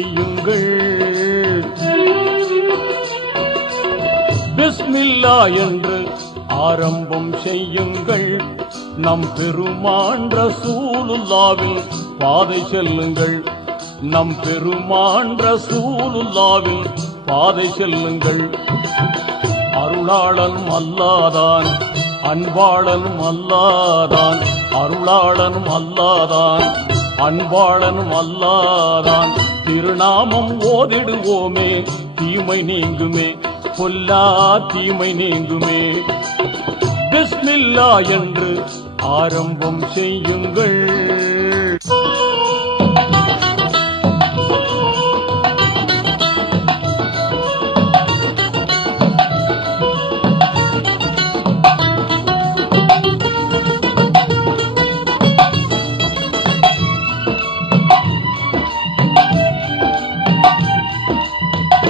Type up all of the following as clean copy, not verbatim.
செய்யுங்கள். பிஸ்மில்லா என்று ஆரம்பம் செய்யுங்கள். நம் பெருமான் ரசூலுல்லாவின் பாதை செல்லுங்கள். நம் பெருமான் ரசூலுல்லாவின் பாதை செல்லுங்கள். அருளாளனும் அல்லாதான், அன்பாளனும் அல்லாதான், அருளாளனும் அல்லாதான், அன்பாளனும் அல்லாதான். திருநாமம் ஓதிடுவோமே, தீமை நீங்குமே, பொல்லா தீமை நீங்குமே. பிஸ்மில்லா என்று ஆரம்பம் செய்யுங்கள்.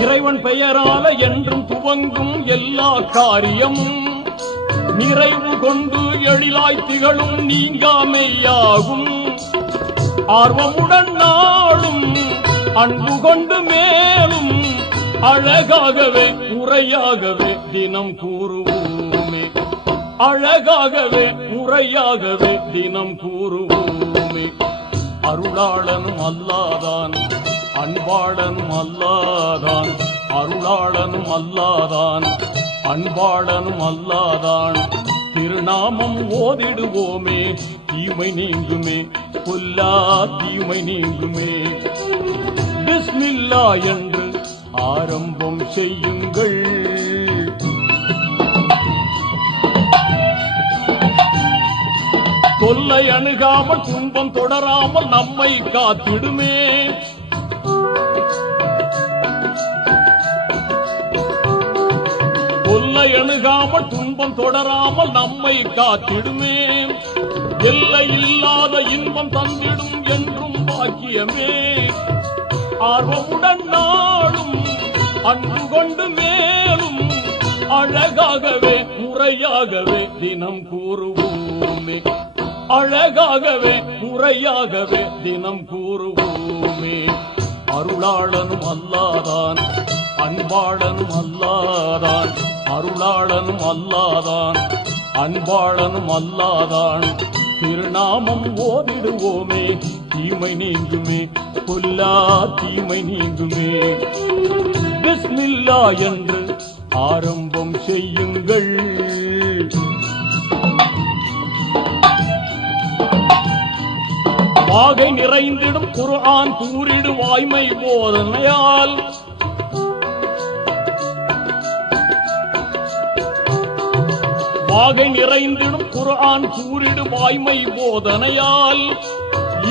இறைவன் பெயரால என்றும் துவங்கும் எல்லா காரியமும் நிறைவு கொண்டு எழிலாய் திகழும் நீங்காமையாகும். ஆர்வமுடன் நாளும் அன்பு கொண்டு மேலும் அழகாகவே முறையாகவே தினம் கூறுவோமே. அழகாகவே முறையாகவே தினம் கூறுவோமே. அருளாளனும் அல்லாதான், அன்பாளனும் அல்லாதான், அருளாளனும் அல்லாதான், அன்பாளனும் அல்லாதான். திருநாமம் ஓதிடுவோமே, தீமை நீங்குமே, பொல்லா தீமை நீங்குமே. பிஸ்மில்லா என்று ஆரம்பம் செய்யுங்கள். தொல்லை அணுகாமல் துன்பம் தொடராமல் நம்மை காத்திடுமே. தொல்லை அணுகாமல் துன்பம் தொடராமல் நம்மை காத்திடுமே. எல்லை இல்லாத இன்பம் தந்திடும் என்றும் பாக்கியமே. ஆர்வமுடன் நாளும் அன்பு கொண்டு மேலும் அழகாகவே முறையாகவே தினம் கூறுவோமே. அழகாகவே முறையாகவே தினம் கூறுவோமே. அருளாளனும் அல்லாதான், அன்பாளனும் அல்லாதான், அருளாளனும் அல்லாதான், அன்பாளனும் அல்லாதான். திருநாமம் ஓதிடுவோமே, தீமை நீங்குமே, பொல்லா தீமை நீங்குமே. பிஸ்மில்லா என்று ஆரம்பம் செய்யுங்கள். வாகை நிறைந்திடும் குர்ஆன் கூறிடு வாய்மை போதனையால் வாகை நிறைந்திடும் குர்ஆன் கூறிடு வாய்மை போதனையால்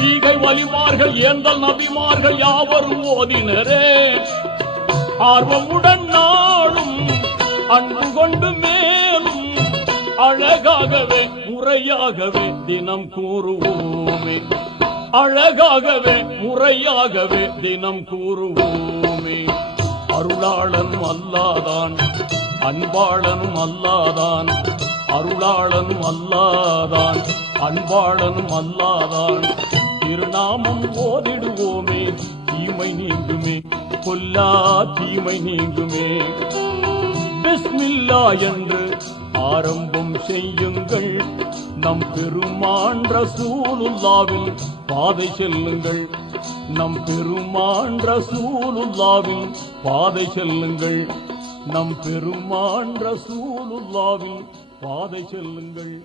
ஈகை வலிமார்கள் ஏந்தல் நபிமார்கள் யாவரும் ஓதினரே. ஆர்வமுடன் நாளும் அன்பு கொண்டு மேலும் அழகாகவே முறையாகவே தினம் கூறுவோமே. அழகாகவே முறையாகவே தினம் கூறுவோமே. அருளாளனும் அல்லாதான், அன்பாளனும் அல்லாதான், அருளாளனும் அல்லாதான், அன்பாளனும் அல்லாதான். திருநாமம் ஓதிடுவோமே, தீமை நீங்குமே, பொல்லா தீமை நீங்குமே. பிஸ்மில்லா என்று ஆரம்பம் செய்யுங்கள். நம் பெருமான் ரசூலுல்லாவின் பாதை செல்லுங்கள். நம் பெருமான் ரசூலுல்லாவின் பாதை செல்லுங்கள். நம் பெருமான் ரசூலுல்லாவின் பாதை செல்லுங்கள்.